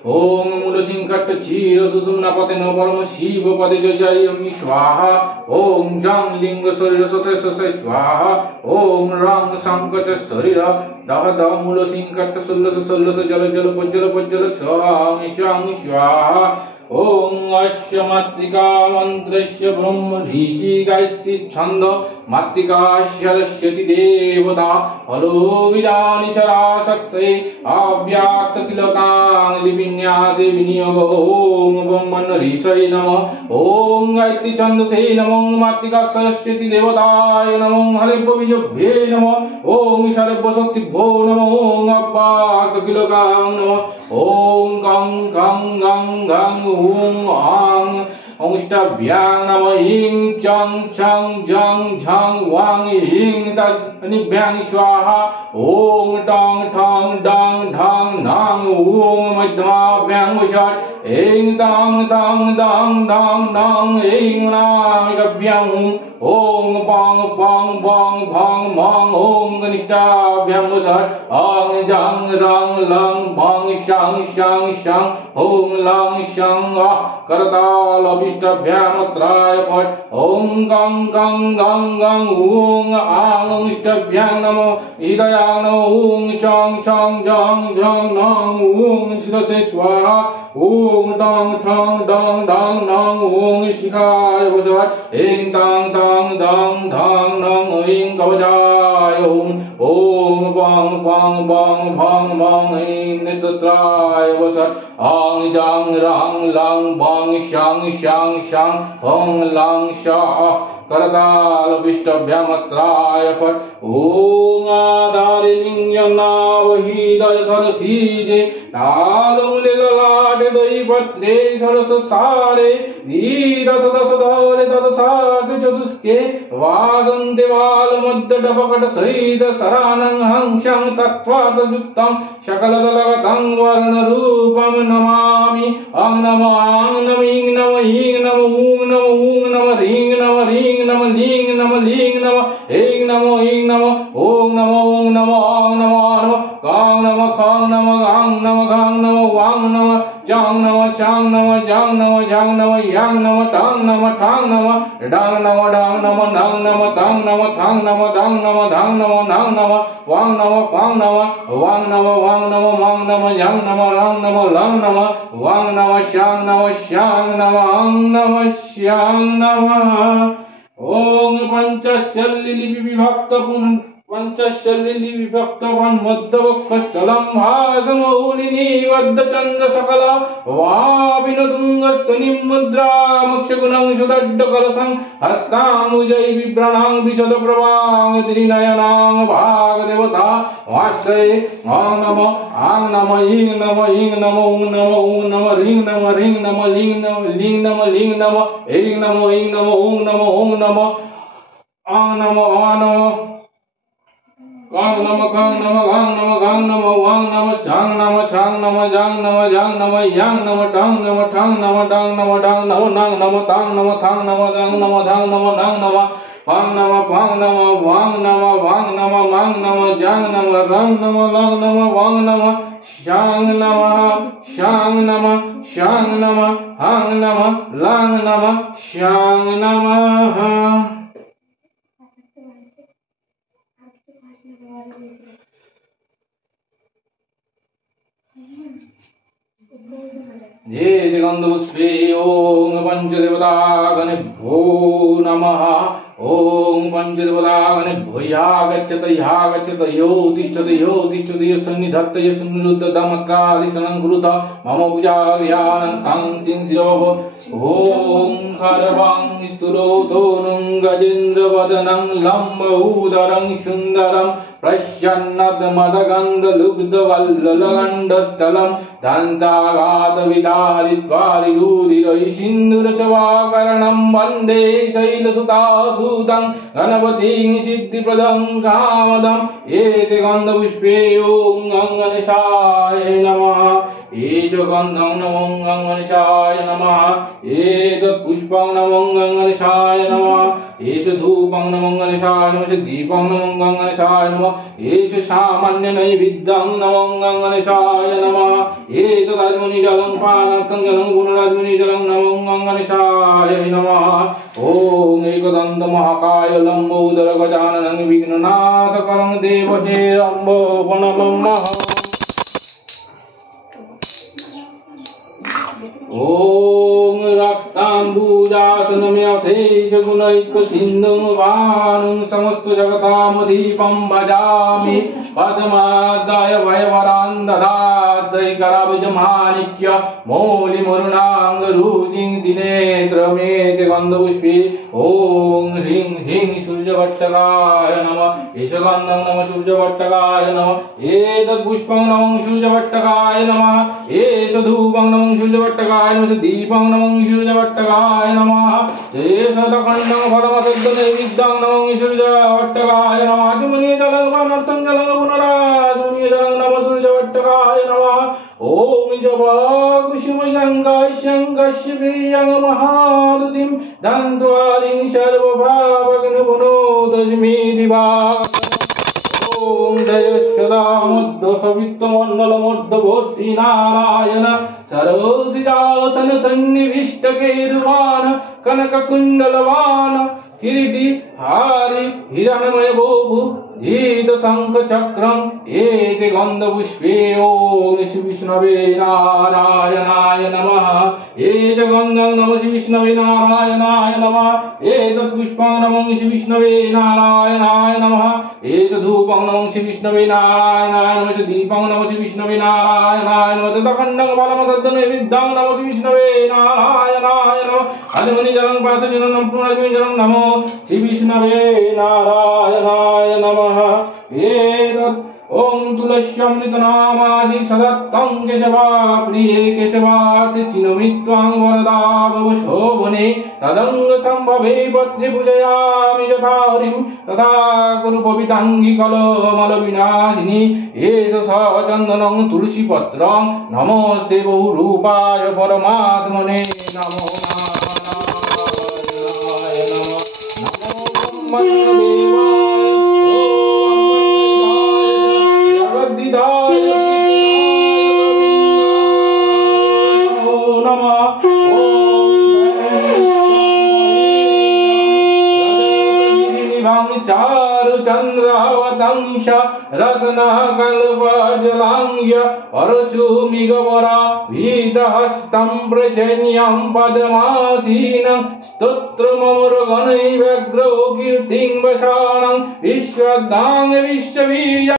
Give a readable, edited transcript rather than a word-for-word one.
ओम मूलसिंकट क्षीर सुषुम्नापते न परम शिव पदे जयामि स्वाहा ओम जं लिंग शरीर सते सते स्वाहा ओम रं संकट शरीर दह दह मूलसिंकट सुल्लस सुल्लस जल जल पज्जल पज्जल स्वाहा स्वाहा ओम अस्य मातृका मंत्रस्य ब्रह्म ऋषि गायत्री छंद मातृकाश्यरस्यति देवता हलो विजानि शराशक्ते अव्याक्त किलकां लिपिन्यासे विनियोग ओम ब्रह्मण ऋषये नमः ओम गायत्री छंदसे नमः मातृका सरस्वती देवताय नमः हरेभ्यो बीजभ्ये नमः ओम सर्व शक्तिभ्यो नमः ओम अव्याक्त किलकां नमः ओम गं गं गं गं ओम आं ओष्टाभ्यां नमः ह्रीं चं छं झं झं वां ह्रीं तद्भ्यां स्वाहा ओम टं ठं डं ढं ढं ओम मध्यमाभ्यां षट् ऐं तां तां दां दां दां ऐं नागभ्यां ओम पां पां पां भां मां ओम कनिष्ठाभ्यां षट् आं जां रां लं भां शां शां शां ओम लां शां करताल अभिष्टभ्यामस्त्राय पट ओम गं गं गं गं ओम आं अष्टभ्यां नमो हृदयां नमो ओम चं चं जं झं नं ओम शिरसे स्वाहा ओम डं ठं डं डं नं ओम शिखाय वसवट ऐं तां तां दं धं नं ऐं कवचाय ओम पां पां पां भां मां ऐं नेत्राय वसट आं जां रां लां बां शां शां शां हं लां शाः करताल विष्टभ्यामस्त्राय फट ओम आधारे लिंगनावहीदय सरसीजे तालुले ललाटे दैवत्रे सरस सारे धीरस दस धौरे तदसात चतुष्के वासन्ते वाल मध्य डपकट सहित सरानं हंसं तत्त्वात् युक्तं शकलदलगतं वर्णरूपं नमामि अं नमो आं नमो ईं नमो ईं नमो ऊं नमो ऊं नमो ह्रीं नमो ह्रीं नमो लीं नमो लीं नमो ऐं नमो ॐ नमो आं नमो नमो गां नमो खां नमो गां नमो वां नमो चां नमो चां नमो जां नमो जां नमो यां नमो टां नमो डां नमो डां नमो नां नमो तां नमो थां नमो दां नमो धां नमो नां नमो वां नमो फां नमो वां नमो मां नमो जां नमो रां नमो लां नमो वां नमो शां नमो आं नमो श्यां नमः ओम पंचशल्य विभक्त पंचशल्य विभक्त मध्यवक्षस्थलं भासमौलिनी वद्दचन्द्र सकल वापिनतुङ्गस्तनिं मुद्रामक्षगुणं सुदड्डकलशं हस्तामुजै बिभ्रणां विशदप्रभां त्रिनयनां भागदेवता वाश्रये आं नमो ईं नमो ऊं नमो ह्रीं नमो लीं नमो लीं नमो ऐं नमो ऊं नमो आं नमो वां नमो गां नमो वां नमो चां नमो जां नमो यां नमो टां नमो डां नमो नां नमो तां नमो थां नमो दां नमो धां नमो नां नमो वां नमो वां नमो मां नमो जां नमो रां नमो लां नमो वां नमो शां नमः हां नमो लां नमो शां नमः ये गंधपुष्पे ओम पंचदेवतागणेभ्यो नमः ओम पंचदेवतागणेभ्यो यागच्छत यो तिष्ठति यो सन्निधत्त यो सुनिरुद्धमत्रादिशनं कुरुत मम पूजायानं शान्तिं शिरोः ओम खरवं स्तुरोतोनुं गजेन्द्रवदनं लम्बोदरं सुन्दरं प्रश्यन्नद्मदगन्धलुब्धवल्ललगण्डस्थलं दन्ताघातविदारित्वारिरुधिरै सिन्दूरशवाकरणं वन्दे शैलसुतासुतं गणपतिं सिद्धिप्रदं कामदं एते गन्धपुष्पे ॐ गणेशाय नमः एष गन्धं नमो गणेशाय नमः एतत् पुष्पं नमो गणेशाय नमः एष धूपं नमो गणेशाय नमः एष दीपं नमो गणेशाय नमः एष सामान्य नैवेद्यं नमो गणेशाय नमः एतदात्मनि जलं पानार्थं जलं पुनरात्मनि जलं नमो गणेशाय नमः ॐ एकदन्त महाकाय लम्बोदर गजाननं विघ्ननाशकरं देवहेरम्बो नमः ॐ रक्ताम्बुजासनमशेषगुणैकसिन्धुं वाणं समस्त जगतामधीपं भजामि पद्मादाय भयवरान् ददादैकराब्जमाणिक्य मौलिमरुणाङ्गरुचिं दिनेत्रमेते गन्धपुष्पे ॐ ह्रीं ह्रीं सूर्यवट्टकाय नमः एष गन्धं नमः सूर्यवट्टकाय नमः एतत् पुष्पं नमः सूर्यवट्टकाय नमः एष धूपं नमः सूर्यवट्टकाय नमः दीपं नमः सूर्यवट्टकाय नमः एष दखण्डं फलमसद्नैवेद्यं नमः सूर्यवट्टकाय नमः आचमनीय जलं पानार्थं जलं पुनराचमनीय जलं नमः सूर्यवट्टकाय नमः ॐ जपा कुसुमशङ्कस्य प्रियं महादुतिं दन्त्वादिं सर्वभावग्नपुनोदस्मि दिवाकरम् ॐ जयश्चदामद्दवित्तमण्डलमद्दभोष्टि नारायण सरोसिजासन सन्निविष्टकैर्वाण कनककुण्डलवाण किरीटी हारि हिरण्मय गोभु धीत शंख चक्रम एते गंधपुष्पे ओम श्री विष्णवे नारायणाय नमः एष गंधं नमः श्री विष्णवे नारायणाय नमः एतत् पुष्पं नमः श्री विष्णवे नारायणाय नमः एष धूपं नमः श्री विष्णवे नारायणाय नमः एष दीपं नमः श्री विष्णवे नारायणाय नमः तदखण्डं फलमसद्नैवेद्यं नमः श्री विष्णवे नारायणाय नमः आचमनीय जलं पार्थजलं पुनराचमनीय जलं नमो श्री विष्णवे नारायणाय नमः एतत् ॐ तुलस्यामृतनामासि सदत्तं केशवा प्रिये केशवार्थे चिनोमि वरदा भव शोभने तदङ्गसम्भवे पत्रे पूजयामि यथा हरिं तथा कुरु पविताङ्गी कलमलविनाशिनी एष सचन्दनं तुलसीपत्रं नमस्ते बहुरूपाय परमात्मने नमो नारायणाय नमः नमो चंद्रावतंश रत्नकल्पजलांग्य परशुमिगवरा वीतहस्तं प्रसन्यं पद्मासीनं स्तोत्रममरगणैः व्यग्रो कीर्तिं वशानं विश्वदां विश्ववीर्य